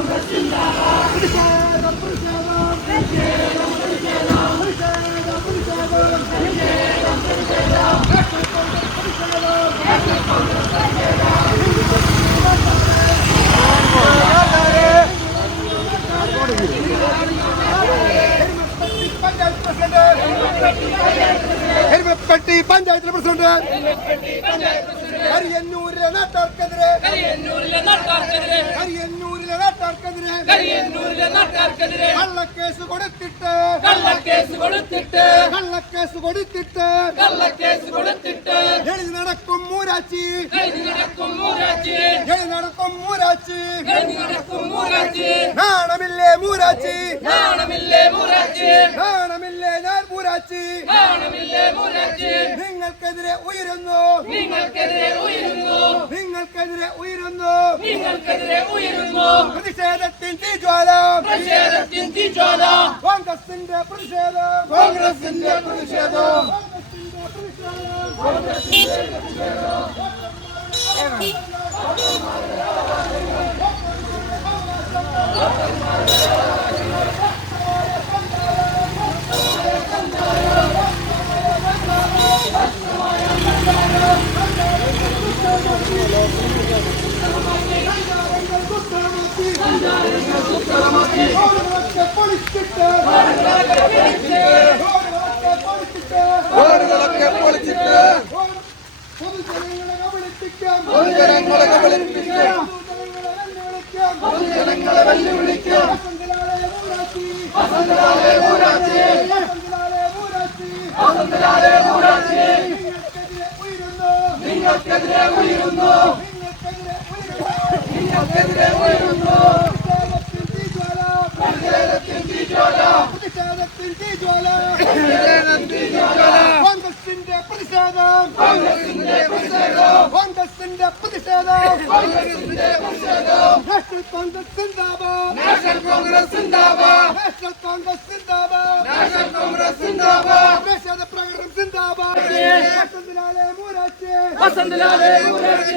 പ്രതിഷേധം പ്രതിഷേധം പ്രതിഷേധം പ്രതിഷേധം പഞ്ചായത്ത് പ്രസിഡന്റ് എരുമപ്പെട്ടി പഞ്ചായത്തിലെ പ്രസിഡന്റ്. കരിയന്നൂരിലെ നാട്ടാർക്കെതിരെ. കരിയന്നൂരിലെ നാട്ടാർക്കെതിരെ. കള്ളക്കേസ് കൊടുത്തിട്ട്. കള്ളക്കേസ് കൊടുത്തിട്ട്. കള്ളക്കേസ് കൊടുത്തിട്ട്. കള്ളക്കേസ് കൊടുത്തിട്ട്. എഴുതി നടക്കും മൂരാച്ചി. എഴുതി നടക്കും മൂരാച്ചി. എഴുതി നടക്കും മൂരാച്ചി. എഴുതി നടക്കും മൂരാച്ചി. നാണമില്ലേ മൂരാച്ചി? നാണമില്ലേ മൂരാച്ചി? നാണമില്ലേ ഞാൻ മൂരാച്ചി? നാണമില്ലേ മൂരാച്ചി? നിങ്ങൾക്കെതിരെ ഉയരുന്നു. നിങ്ങൾക്കെതിരെ ഉയരുന്നു. നിങ്ങൾക്കെതിരെ ഉയരുന്നു. നിങ്ങൾക്കെതിരെ ഉയരുന്നു. പ്രതിഷേധത്തിൻ തീജ്വാല. പ്രതിഷേധത്തിൻ തീജ്വാല. കോൺഗ്രസിന്റെ പ്രതിഷേധം. കോൺഗ്രസിന്റെ പ്രതിഷേധം. കോൺഗ്രസിന്റെ പൊളിച്ചിട്ട് പൊളിച്ചിട്ട് റോഡുകളൊക്കെ പൊളിച്ചിട്ട് പൊതുജനങ്ങളെ കബളിപ്പിക്കാം പൊതുജനങ്ങളെ കബളിപ്പിക്കാം പൊതുജനങ്ങളെ വെല്ലുവിളിക്കാം വസന്തലാലെ മൂരാച്ചി വസന്തലാലെ മൂരാച്ചി നിങ്ങൾക്കെതിരെ ഉയരുന്നു. നിങ്ങൾക്കെതിരെ ഉയരുന്നു. നിങ്ങൾക്കെതിരെ ഉയരുന്നു പ്രതിഷേധത്തിൻ തീജ്വാല പ്രതിഷേധത്തിൻ തീജ്വാല കോൺഗ്രസിന്റെ പ്രതിഷേധം. കോൺഗ്രസിന്റെ പ്രതിഷേധം. നാഷണൽ കോൺഗ്രസ് സിന്ദാബാദ്. നാഷണൽ കോൺഗ്രസ് സിന്ദാബാദ്. നാഷണൽ കോൺഗ്രസ് സിന്ദാബാദ്. നാഷണൽ കോൺഗ്രസ് സിന്ദാബാദ്. പ്രതിഷേധ പ്രകടനം സിന്ദാബാദ്. വസന്തലാലെ മൂരാച്ചി. വസന്തലാലെ മൂരാച്ചി.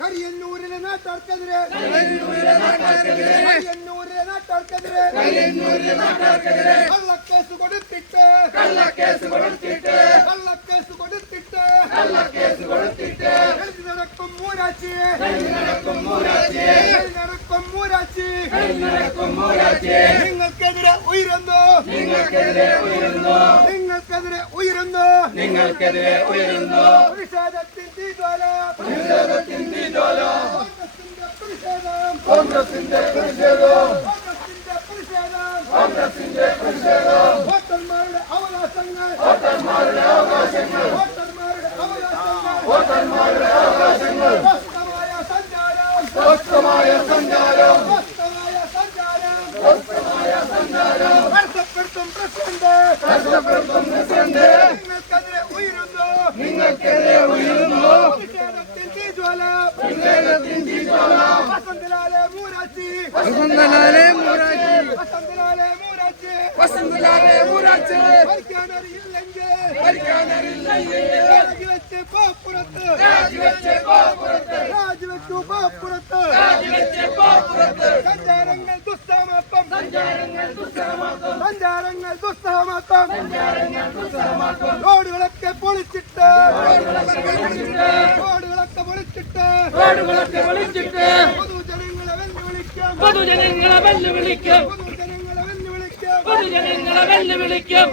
കരിയന്നൂരിലെ നാട്ടാർക്കെതിരെ. കരിയന്നൂരിലെ നാട്ടാർക്കെതിരെ. കരിയന്നൂരിലെ നാട്ടാർക്കെതിരെ കള്ളക്കേസ് കൊടുത്തിട്ട്. കള്ളക്കേസ് കൊടുത്തിട്ട്. കള്ളക്കേസ് കൊടുത്തിട്ട്. കള്ളക്കേസ് കൊടുത്തിട്ട്. നടക്കും മൂരാച്ചി. നടക്കും മൂരാച്ചി. നടക്കും മൂരാച്ചി. നടക്കും മൂരാച്ചി. നിങ്ങൾക്കെതിരെ ഉയരുന്നു. നിങ്ങൾക്കെതിരെ ഉയരുന്നു. നിങ്ങൾക്കെതിരെ ഉയരുന്നു. നിങ്ങൾക്കെതിരെ ഉയരുന്നു. പ്രതിഷേധത്തിൻ തീജ്വാല. പ്രതിഷേധത്തിൻ തീജ്വാല. കോൺഗ്രസിന്റെ പ്രതിഷേധം. കോൺഗ്രസിന്റെ പ്രതിഷേധം. സ്വസ്ഥമായ സഞ്ചാരം. തടസ്സപ്പെടുത്തും പ്രസിഡന്റ്. കഷ്ടപ്പെടുത്തും പ്രസിഡന്റ്. നിങ്ങൾക്കെതിരെ ഉയരുന്നു. നിങ്ങൾക്കെതിരെ ഉയരുന്നു. പ്രതിഷേധത്തിൻ തീജ്വാല പ്രതിഷേധത്തിൻ തീജ്വാല വസന്തലാലെ മൂരാച്ചി. വസന്തലാലെ മൂരാച്ചി. വസന്തലാലെ വസന്തലാലെ ഭരിക്കാനറിയില്ലെങ്കിൽ രാജിവെച്ച് പോപ്പുറത്ത്. രാജിവെച്ച് പോപ്പുറത്ത്. രാജിവെച്ചു പോപ്പുറത്ത്. രാജിവെച്ച് പോപ്പുറത്ത്. സഞ്ചാരങ്ങൾ ദുസ്സഹമാക്കും. സഞ്ചാരങ്ങൾ ദുസ്സഹമാക്കും. സഞ്ചാരങ്ങൾ ദുസ്സഹമാക്കും. സഞ്ചാരങ്ങൾ ദുസ്സഹമാക്കും. റോഡുകളൊക്കെ പൊളിച്ചിട്ട്. റോഡുകളൊക്കെ പൊളിച്ചിട്ട്. റോഡുകളൊക്കെ പൊളിച്ചിട്ട്. റോഡുകളൊക്കെ വിളിച്ചിട്ട് പൊതുജനങ്ങളെ വെല്ലുവിളിക്കാം. പൊതുജനങ്ങളെ വെല്ലുവിളിക്കും. പൊതുജനങ്ങളെ വെല്ലുവിളിക്കാം.